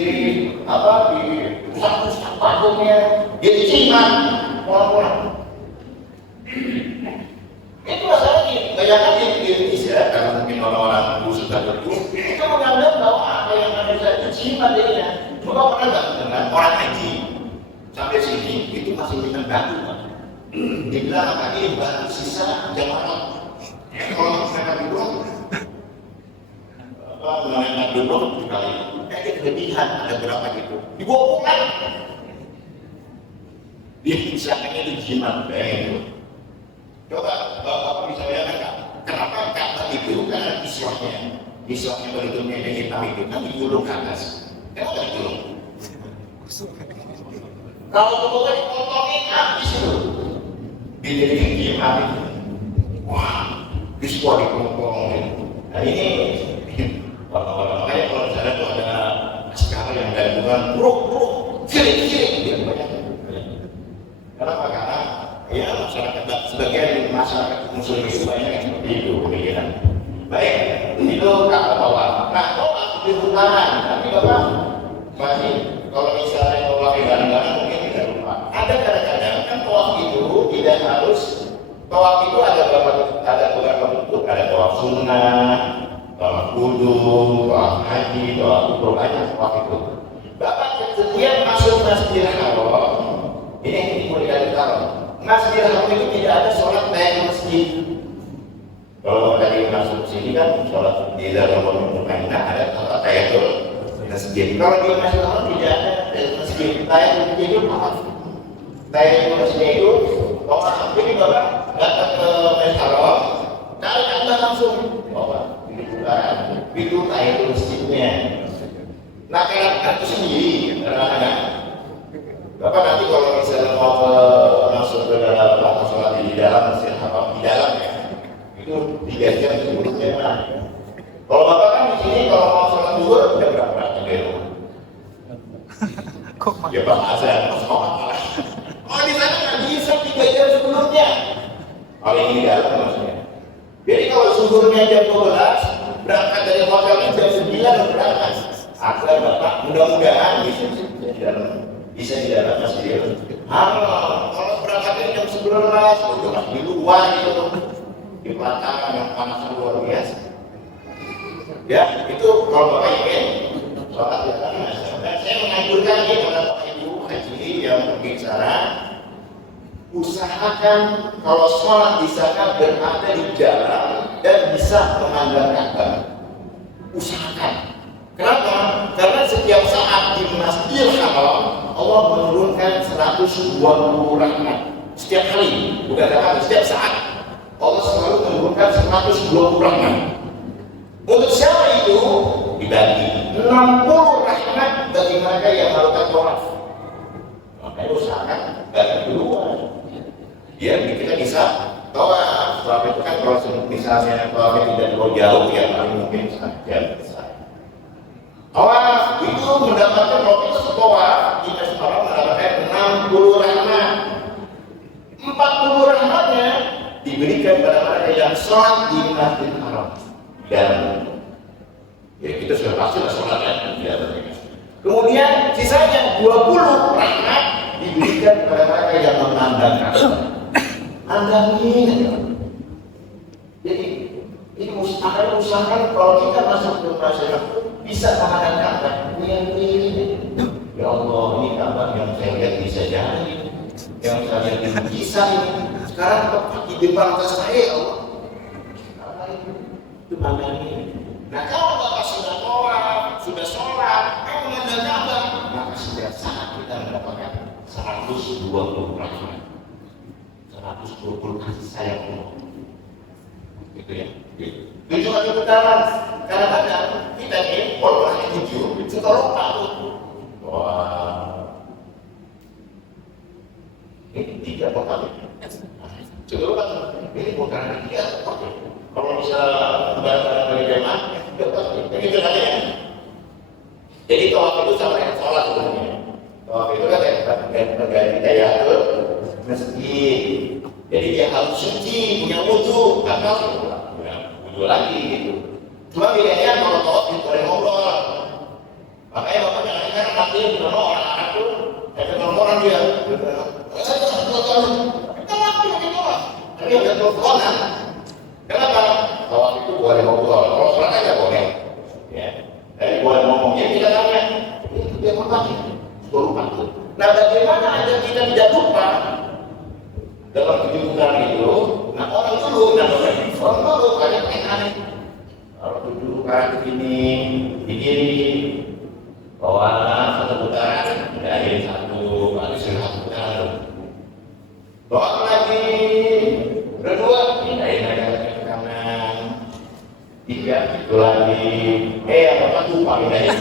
apa di pusat-pusat bagusnya jadi Cina orang-orang itu masalahnya kebanyakan di Indonesia karena mungkin orang-orang khusus tertentu itu menganggap bahwa apa yang ada di Cina jadinya. Coba pernah nggak dengar orang haji sampai sini itu masih dengan batu. Dibilang apa ini batu sisa jamaah. Kalau mereka dulu, mereka dulu kali kayak kelebihan ada berapa gitu. Dibawa pulang. Dia misalnya itu jimat itu. Coba bapak bisa bayangkan kenapa Ka'bah itu karena iswahnya bentuknya yang hitam itu kan digulung ke atas. Kenapa digulung? Kalau tubuhnya dipotongin habis itu. jadi gimana? Wah, di semua dikongkong gitu. Nah ini makanya kalau di sana tuh ada askara yang gabungan, bro, kiri, gitu banyak. Kenapa? Karena ya masyarakat sebagian masyarakat muslim itu banyak yang seperti itu pemikiran. Baik, itu kata tawaf. Nah, tawaf di putaran, tapi bapak masih kalau misalnya tawaf di bareng-bareng mungkin tidak lupa. Ada kadang-kadang kan tawaf itu tidak harus. Tawaf itu ada beberapa bentuk, ada tawaf sunnah, tawaf wudhu, tawaf haji, tawaf umroh, banyak tawaf itu. Bapak setiap masuk Masjidil Haram, ini yang dimuliakan Haram. Masjidil Haram itu tidak ada sholat tahiyatul masjid. Kalau tadi masuk sini kan sholat di dalam Madinah ada sholat tahiyatul masjid. Kalau di Masjidil Haram tidak ada tahiyatul masjid. Tahiyatul masjid itu apa? Tahiyatul masjid itu tawaf. Jadi bapak datang ke Masjidil Haram, kalau anda langsung bawa di putaran, itu tahiyatul masjidnya. Nah kalau itu sendiri, kadang-kadang bapak nanti kalau misalnya mau masuk ke dalam atau sholat di dalam Masjidil Haram, di dalam ya, itu 3 jam sebelumnya. Kalau bapak kan di sini kalau mau sholat duhur udah berapa di rumah? Ya pak azan, oh di sana nggak bisa 3 jam sebelumnya. Kalau ini di dalam maksudnya. Jadi kalau zuhurnya jam 12, berangkat dari hotelnya jam 9 berangkat. Agar bapak mudah-mudahan bisa di dalam Masjidil Haram. Kalau berangkatnya jam 11, udah di luar itu di pelataran yang panas luar biasa. Ya itu kalau bapak ingin sholat di dalam Masjidil. Dan saya menganjurkan ini kepada bapak ibu haji yang pergi ke sana, usahakan kalau sholat di sana berada di jalan dan bisa memandang Ka'bah. Usahakan. Kenapa? Karena setiap saat di Masjidil Haram Allah menurunkan 120 rahmat. Setiap hari, bukan dalam setiap saat Allah selalu menurunkan 120 rahmat. Untuk siapa itu? Dibagi 60 rahmat bagi mereka yang melakukan tawaf. Makanya usahakan bagi keluar. Ya, kita bisa tawaf. Tawaf itu kan kalau misalnya tawaf tidak terlalu jauh, ya paling mungkin 1 jam besar. Tawaf itu mendapatkan kalau kita setawaf di Masjidil Haram mendapatkan 60 rahmat. 40 rahmatnya diberikan kepada mereka yang sholat di Masjidil Haram. Dan ya kita sudah pasti sholat kan di dalam. Kemudian sisanya 20 rahmat diberikan kepada mereka yang memandang Ka'bah. Anda ini, jadi ini usahakan kalau kita masuk ke masyarakat bisa memandang Ka'bah. Ya Allah, ini Ka'bah yang saya lihat bisa jadi, yang saya lihat di kisah ini. Sekarang tepat di depan saya, ya Allah. Itu mana ini? Nah kalau bapak sudah tawaf, sudah sholat, kalau memandang Ka'bah, maka setiap saat kita mendapatkan 120 rahmat. 120 kasih sayang Allah. Gitu ya. Tujuh kali putaran. Kadang-kadang kita ini kalau pakai 7 itu kalau lupa tuh. Wah. Ini 3 kali. Coba kan ini putaran 3 kali. Kalau bisa barang-barang dari jemaah, 3 kali. Begitu aja ya. Jadi tawaf itu sama dengan sholat sebenarnya. Tawaf itu kan ganti tahiyatul masjid. Jadi dia harus suci, punya wudhu, atau wudhu lagi gitu. Cuma bedanya kalau tawaf itu boleh ngobrol. Makanya bapak jangan ingat nanti di mana orang-orang tuh kayak orang dia. Tapi udah teleponan. Kenapa? Tawaf itu boleh ngobrol. Kalau sholat aja boleh. Ya. Jadi boleh ngomong. Jadi kita tanya, itu dia lupa. Lupa tuh. Nah bagaimana agar kita tidak lupa? Dalam kejujuran itu, nah orang dulu banyak yang aneh. Kalau kejujuran begini, bahwa satu putaran, dari satu, ada 100 putaran. Bawa lagi, kedua, pindahin lagi ke kanan, 3, itu lagi, apa lupa pindahin.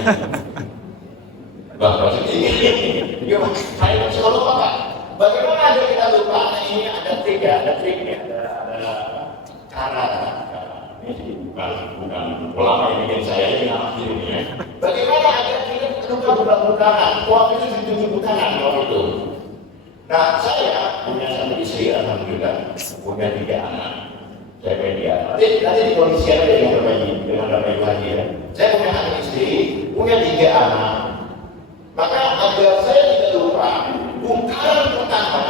Maksudnya ini, saya masih lupa Pak. Bagaimana ada kita lupa ini ada triknya, ada cara. Ini bukan ulama yang bikin saya ini ngaji ini ya. Bagaimana agar kita terluka buka-bukaan, uang itu ditunjuk-bukaan kalau itu. Nah, saya punya satu istri, alhamdulillah, punya 3 anak. Saya punya 3 anak. Nanti di kondisi ada yang berbagi lagi ya. Saya punya anak istri, punya 3 anak. Maka agar saya tidak lupa, bongkaran pertama,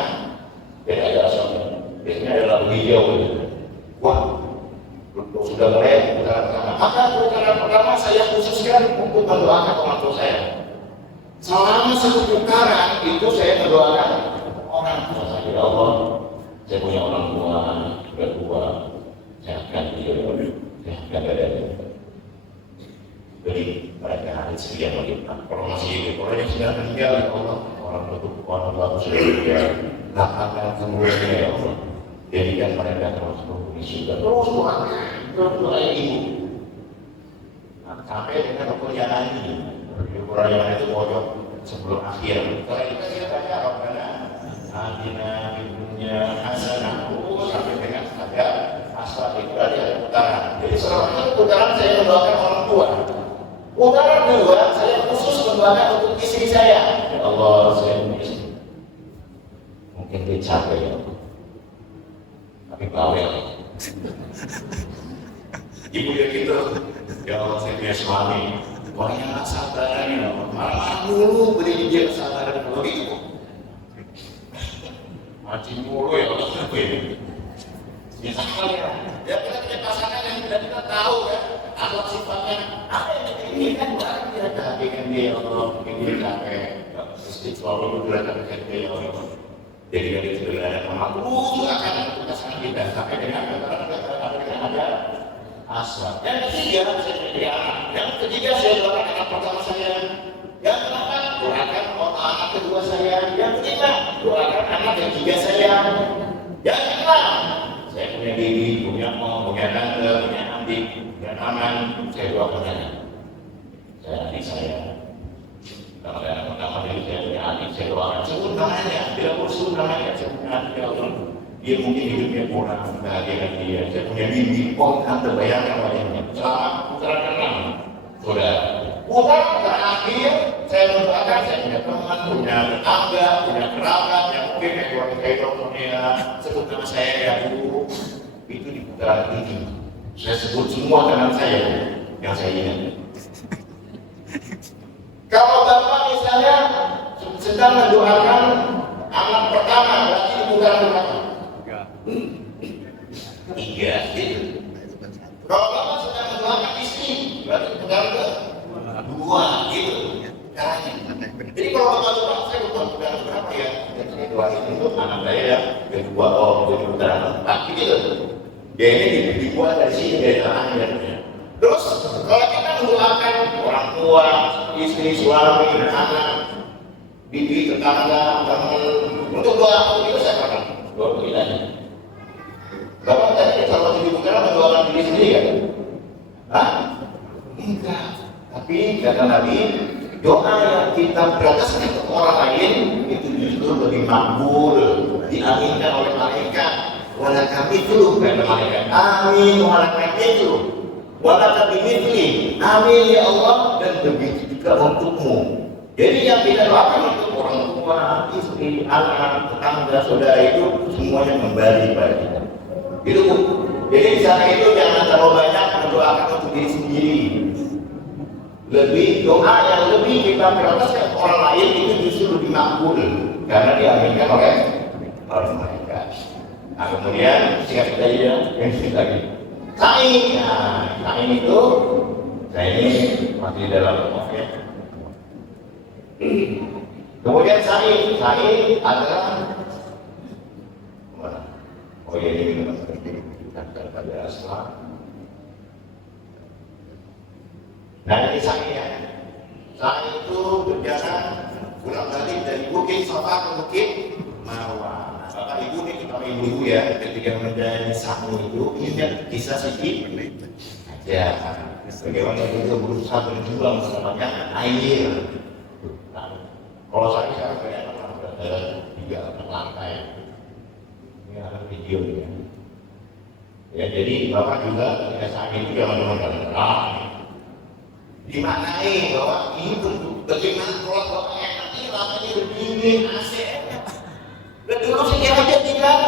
beda ada asalnya. Biasanya adalah hijau. Wah, sudah mulai bongkaran pertama. Maka bongkaran pertama saya khususkan untuk mendoakan orang tua saya. Selama 1 bongkaran itu saya mendoakan orang tua saya. Ya Allah, saya punya orang tua, sudah tua, saya akan dadanya. Beri mereka rezeki yang melimpah. Kalau masih hidup, orang yang sudah meninggal, ya Allah, orang tua sudah meninggal, lapangkan semuanya ya Allah. Jadikan mereka terus di surga. Terus doa ibu. Nah, sampai dengan perkuliahan ini, perkuliahan itu pojok sebelum akhir. Kalau kita baca Rabbana atina fid dunya hasanah sampai dengan ada asal itu ada putaran. Jadi selama putaran saya mendoakan orang tua. Putaran kedua saya khusus mendoakan untuk istri saya. Ya Allah, saya punya istri. Mungkin dia capek ya, tapi bawel. Ibu ya gitu. Ya Allah, saya punya suami. Orangnya nggak sabaran ya, marah-marah mulu, beri dia kesabaran kalau gitu. Mati mulu ya Allah, misalkan ya kita punya pasangan yang tidak kita tahu ya, apa sifatnya, apa yang kita inginkan, baru kita perhatikan dia ya Allah, mungkin dia capek, istiqomah itu sudah capek dia ya Allah. Jadi dari sudah ada mampu akan pasangan kita sampai dengan ada asal. Yang ketiga saya punya anak. Yang ketiga saya doakan anak pertama saya. Yang keempat doakan anak kedua saya. Yang kelima doakan anak ketiga saya. Yang keenam saya punya bibi, punya om, punya tante, punya adik, punya aman. Saya doakan anak. Saya adik saya. Kalau ada anak pertama dari saya punya adik, saya doakan. Sebut namanya, bila sebut namanya, saya punya adik ya Allah. Dia mungkin hidupnya kurang bahagia dia. Saya punya bibi, om, tante, bayangkan wajahnya. Selama putaran ke-6, sudah. Putaran terakhir, saya mendoakan saya punya teman, punya tetangga, punya kerabat yang mungkin kayak punya sebut nama saya ya dulu. Itu di putaran ini. Saya sebut semua teman saya yang saya ingat. Kalau bapak misalnya sedang mendoakan anak pertama, berarti di putaran berapa? 3 gitu. Kalau bapak sedang mendoakan istri, berarti putaran ke-2 gitu. Caranya. Jadi kalau bapak lupa, saya lupa putaran berapa ya? Jadi doain untuk anak saya ya, kedua jadi putaran ke-4 gitu. Ya ini dibuat dari sini dari tangannya. Terus kalau kita mendoakan orang tua, istri, suami, anak, bibi, tetangga, teman, untuk doa itu saya pernah doa begini. Bapak tadi kalau di bukan mendoakan diri sendiri kan? Hah? Enggak. Tapi kata Nabi, doa yang kita prioritaskan ke orang lain itu justru lebih makbul, diaminkan oleh malaikat. Walau kami itu kata malaikat. Amin. Walau kami itu. Walau kami itu. Amin ya Allah, dan begitu juga untukmu. Jadi yang kita doakan untuk orang tua, istri, anak, tetangga, saudara itu semuanya kembali pada kita. Itu, jadi di sana itu jangan terlalu banyak mendoakan untuk diri sendiri. Lebih doa yang lebih kita prioritaskan ke orang lain itu justru lebih makbul karena diaminkan oleh mereka. Nah kemudian singkat saja yang lagi. Sa'i, nah sa'i itu, saya ini masih dalam ya. Kemudian sa'i adalah oh ya ini memang penting pada asal. Nah ini sa'i ya. Sa'i itu berjalan pulang balik dari Bukit Safa ke Bukit Marwah. Nah, Bapak Ibu ini kita ibu ya ketika menjalani sa'i itu ingat kisah Siti ya. Bagaimana itu berusaha berjuang mendapatkan air. Nah, kalau saya sekarang kayak 3 lantai. Ini ada video ya. Ya, jadi Bapak juga ketika saat itu jangan mengenal dimaknai bahwa ini bagaimana kalau Bapak enak ini rasanya berdingin AC. Dan dulu sih aja tinggal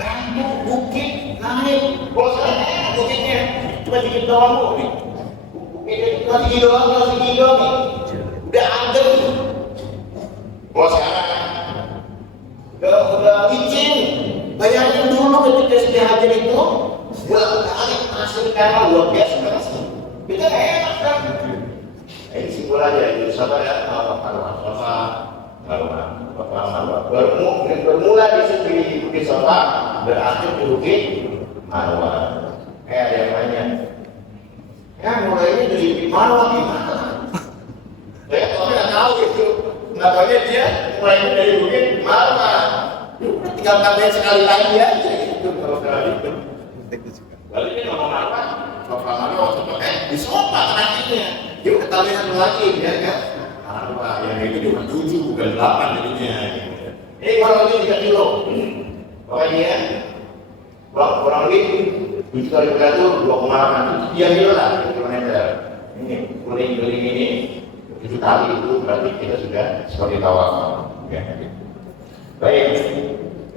bambu, bukit, naik. Kalau sekarang enak bukitnya cuma dikit doang kok nih. Bukitnya cuma segini doang nih. Udah adem. Kalau sekarang udah licin. Bayangin dulu ketika Siti Hajar itu kali masuk kamar luar biasa kan? Kita enak kan? Ini simpul aja itu sabar ya, bermula di sisi Bukit Sofa, berakhir di Bukit Marwah. Ada yang nanya, ya mulainya dari Bukit Marwah gimana? Saya nggak tahu itu, kenapanya dia mulainya dari Bukit Marwah. Tinggal tambahin sekali lagi aja gitu kalau kali itu. Lalu ini ngomong apa? Bapak Marwah waktu di sofa nantinya. Dia udah tambahin satu lagi ya kan? Marwah yang itu cuma 7 bukan 8 jadinya. Ini kurang lebih 3 kilo. Pokoknya kurang lebih 7 kali berat itu 2,8 3 kilo lah kilometer. Ini kuning ini 7 kali itu berarti kita sudah seperti tawaf. Ya. Baik,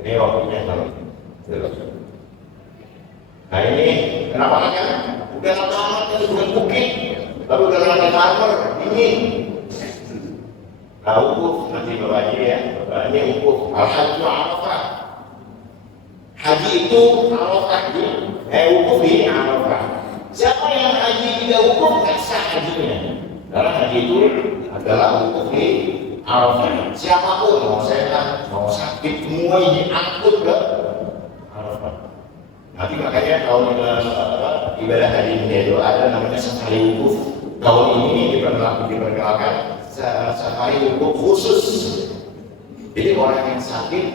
ini waktunya kalau nah ini kenapa kan? Udah lama itu bukan bukit, tapi udah lama kamar ini. Nah wukuf nanti bapaknya ya, bapaknya wukuf al-hajju Arafah. Haji itu Arafah wukuf di Arafah. Siapa yang haji tidak wukuf nggak sah hajinya, karena haji itu adalah wukuf di Arafah. Siapapun mau sehat, mau sakit, semua diangkut ke Arafah. Nanti makanya kalau ibadah haji itu ada namanya safari wukuf. Tahun ini diperkenalkan safari wukuf khusus. Jadi orang yang sakit,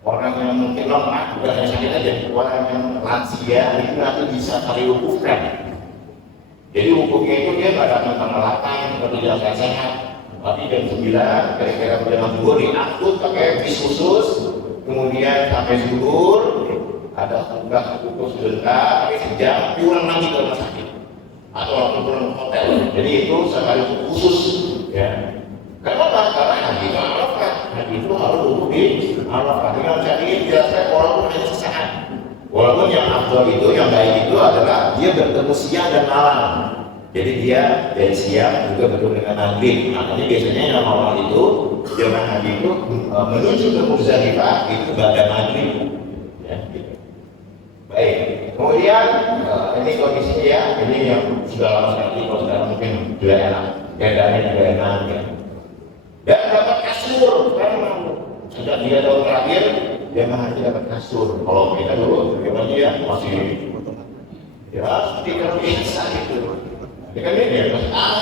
orang yang mungkin lemah, bukan yang sakit aja, orang yang lansia itu nanti bisa safari wukufkan. Jadi wukufnya itu dia nggak datang tanggal 8 atau tidak sehat. Tapi jam 9, kira-kira jam 2 diangkut pakai bis khusus, kemudian sampai zuhur, ada tugas khusus sebentar, tapi sejam pulang lagi ke rumah sakit atau langsung pulang ke hotel. Jadi itu sekali khusus, ya. Kenapa? Karena haji itu Arafah. Haji itu harus duduk di Arafah. Dengan saya ingin jelaskan walaupun hanya sesaat. Walaupun yang afdal itu, yang baik itu adalah dia bertemu siang dan malam. Jadi dia dari siang juga bertemu dengan maghrib. Makanya biasanya yang normal itu jemaah haji itu menuju ke Muzdalifah itu pada maghrib. Ya, gitu. Baik. Kemudian ini kondisinya ya, ini yang sudah lama sekali. Kalau sekarang mungkin sudah enak, keadaannya juga enak. Ya. Dan dapat kasur. Karena sejak 3 tahun terakhir jemaah haji dapat kasur. Kalau kita dulu, bagaimana ya masih ya seperti kalau biasa gitu. Dengan ini ya,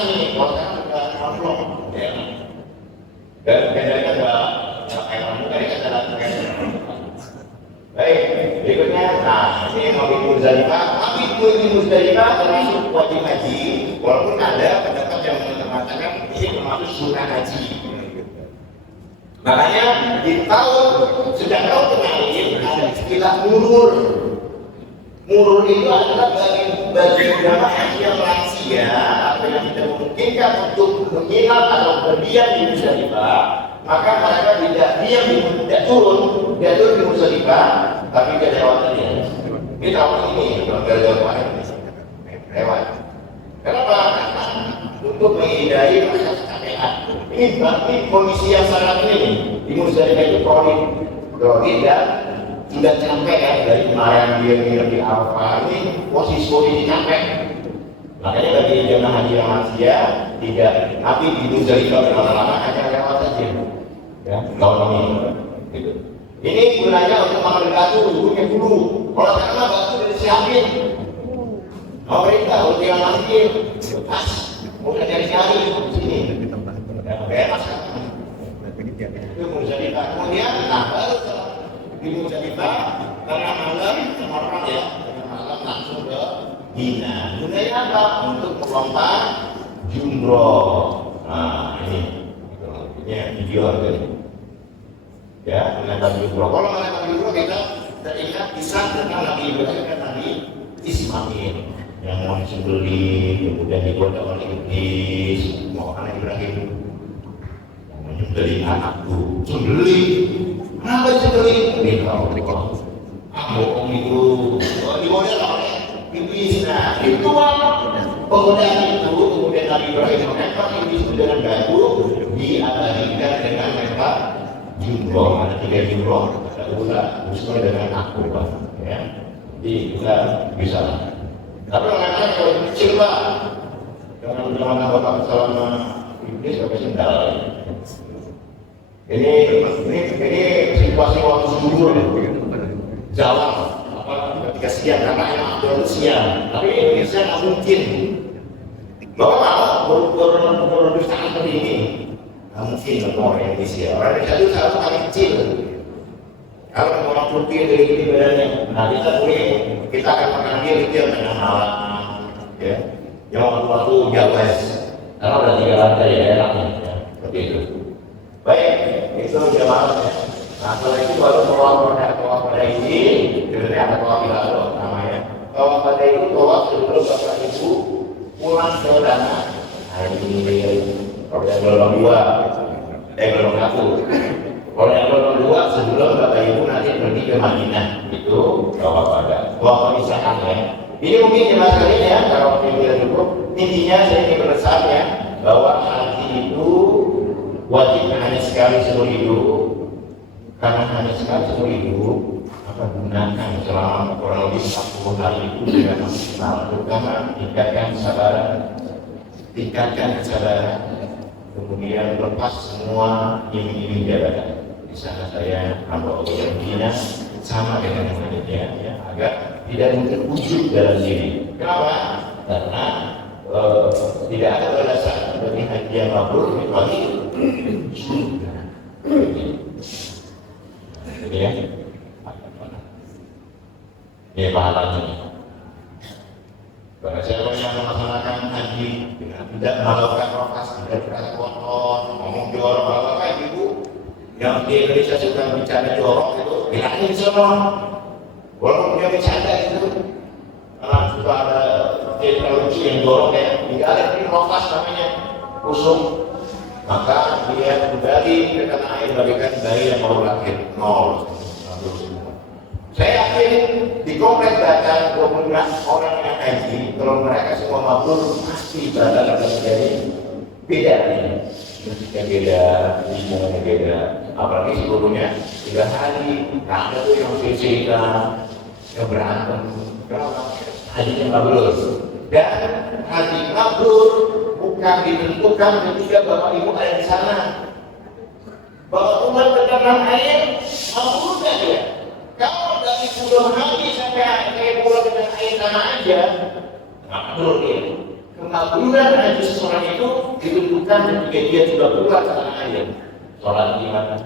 ini kalau sekarang sudah konflik, ya. Dan bedanya nggak kayak kamu tadi kata baik, berikutnya, nah ini mau di Muzdalifah, tapi di Muzdalifah termasuk wajib haji, walaupun ada pendapat yang mengatakan ini termasuk sunnah haji. Makanya di sejak tahun kemarin ada istilah murur. Murur itu adalah bagi jamaah yang lansia atau yang tidak memungkinkan untuk menginap atau berdiam di Muzdalifah, maka mereka tidak turun di Muzdalifah, tapi dia lewat saja. Ini tahun ini gara-gara kemarin lewat. Kenapa? Untuk menghindari rasa kecapean. Ini berarti kondisi yang sangat ini di Muzdalifah itu kronik dan sudah capek ya dari kemarin dia nginep di Arafah, ini posisi capek. Makanya bagi jemaah haji yang lansia tidak, tapi di Muzdalifah berlama-lama hanya lewat saja. Ya, tahun ini. Gitu. Ini gunanya untuk mengambil batu duduknya dulu. Kalau karena batu sudah disiapin, mau perintah untuk yang nanti pas mau cari-cari di sini. Ya, bebas kan? Itu Muzdalifah. Kemudian, nah baru di Muzdalifah karena malam orang ya, malam langsung ke Mina. Gunanya apa? Untuk melompat jumroh. Nah ini video ini. Ya, melempar jumroh. Kalau melempar jumroh kita kisah tentang Nabi Ibrahim dan Nabi Ismail yang mau disembelih, kemudian dibuat oleh iblis, mau anak Ibrahim yang menyembelih anakku, sembelih, kenapa sembelih? Ini kalau bohong itu, digodaan oleh iblis. Nah, itu penggodaan itu, kemudian Nabi Ibrahim melempar iblis itu dengan batu, diabadikan dengan lempar jumroh. Ada 3 jumroh, ada ular, sesuai dengan aku, Pak. Ya, jadi kita bisa. Tapi orang-orang kalau kecil, Pak, jangan bapak selama iblis pakai sendal. Ini situasi waktu zuhur, jalan ketika siang, karena yang aktual siang. Tapi Indonesia nggak mungkin. Bapak mau berdusta seperti ini, nggak mungkin orang Indonesia. Orang Indonesia itu selalu paling kecil. Kalau orang Turki dari ini badannya, nah kita akan makan dia itu yang tengah malam, ya. Yang waktu jawes, karena ada 3 lantai ya enaknya, ya. Seperti itu. Baik, itu jamaah ya. Nah, setelah itu baru tawaf pada ini, sebenarnya ada tawaf ilalah namanya. Tawaf pada itu tawaf sebelum bapak ibu pulang ke tanah. Nah, ini kalau yang gelombang 2, gelombang 1. Kalau yang gelombang 2 sebelum bapak ibu nanti pergi ke Madinah, itu tawaf pada. Tawaf pemisahan ya. Ini mungkin jemaah sekalian ya, kalau tidak cukup. Intinya saya ingin berpesan ya, bahwa haji itu wajib hanya sekali seumur hidup. Karena hanya sekali seumur hidup, maka gunakan selama kurang lebih 40 hari itu dengan maksimal. Terutama tingkatkan kesabaran, kemudian lepas semua iming-iming jabatan. Di sana saya hamba Allah yang hina sama dengan yang lainnya, ya, agar tidak mungkin wujud dalam diri. Kenapa? Karena tidak ada balasan bagi haji yang mabrur kecuali surga. Ini ya, ini pahalanya. Bagi siapa yang melaksanakan haji dengan tidak melakukan rokas, tidak berkata kotor, ngomong jorok, bapak ibu yang di Indonesia suka bicara jorok itu, bilangin semua. Walaupun dia bercanda itu, karena suka ada teknologi yang jorok ya, tinggalin ini rokas namanya, usung. Maka dia kembali ke tanah air bagaikan bayi yang baru lahir, nol. Saya yakin di komplek baca 20 orang yang haji, kalau mereka semua mabrur pasti bakal akan menjadi beda. Musiknya beda, lingkungannya beda. Apalagi sebelumnya 3 hari, ada tuh yang sisa, yang berantem. Kenapa? Hajinya mabrur. Dan haji mabrur bukan ditentukan ketika bapak ibu ada di sana. Bapak umat ke dalam air, mabrur nggak dia? Kalau dari sebelum haji sampai pulang dengan air tanah aja, mabrur dia. Kemakburan haji seseorang itu ditentukan ketika dia sudah pulang ke tanah air. Sholat gimana?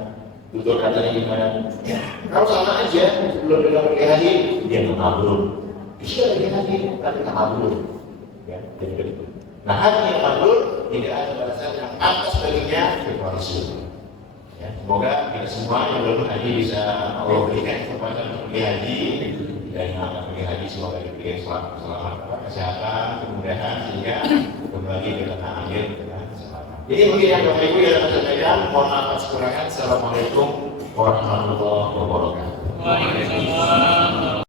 Tutur katanya gimana? Ya, kalau sama aja sebelum dia pergi haji, dia mabrur. Bisa lagi haji, tapi tak mabrur. Ya, jadi begitu. Nah, haji yang mabrur tidak ada balasan yang pantas baginya kecuali surga. Ya, semoga kita semua yang belum haji bisa Allah berikan kesempatan untuk pergi haji, dan yang akan pergi haji semoga diberikan selamat, kesehatan, kemudahan sehingga kembali ke tanah air dengan selamat. Jadi mungkin yang Bapak Ibu yang saya sampaikan, mohon maaf atas kekurangan. Assalamualaikum warahmatullahi wabarakatuh. Waalaikumsalam.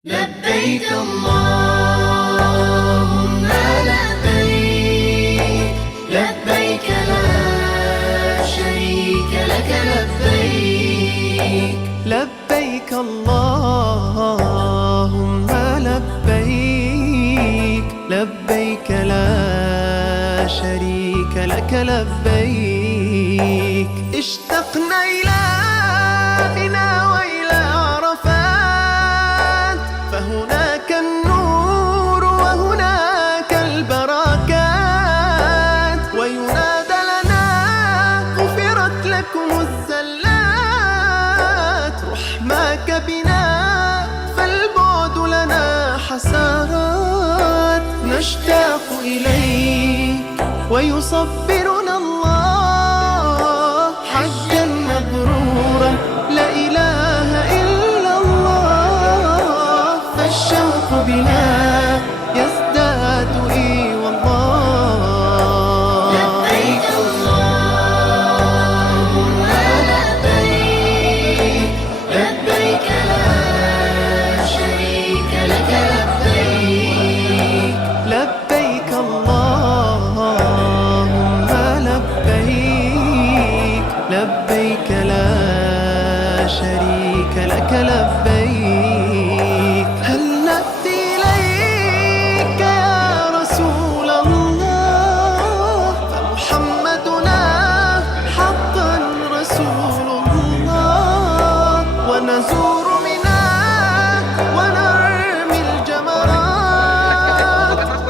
لبيك اللهم لبيك لبيك لا شريك لك لبيك لبيك اللهم لبيك لبيك لا شريك لك لبيك اشتقنا إلى منى وإلى عرفات فهناك النور وهناك البركات وينادى لنا غفرت لكم الزلات رحماك بنا فالبعد لنا حسرات نشتاق إليك ويصبرنا الله حجا مبرورا لا إله إلا الله لك لبيك. هل نأتي إليك يا رسول الله، فمحمدنا حقا رسول الله، ونزور مناك ونرمي الجمرات،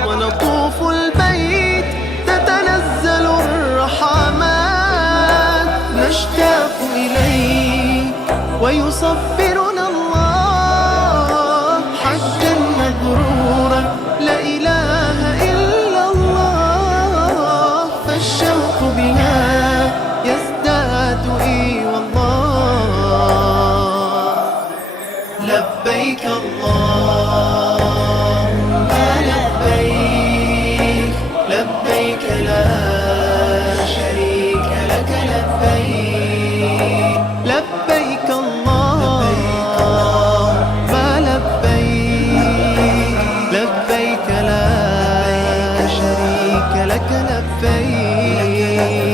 ونطوف البيت تتنزل الرحمات. نشتاق إليك ويصبرنا الله حجا مبرورا، لا إله إلا الله. فالشوق بنا يزداد إي والله. لبيك اللهم لبيك، لبيك لا شريك لك لبيك. لبيك اللهم لبيك، لبيك لا شريك لك لبيك.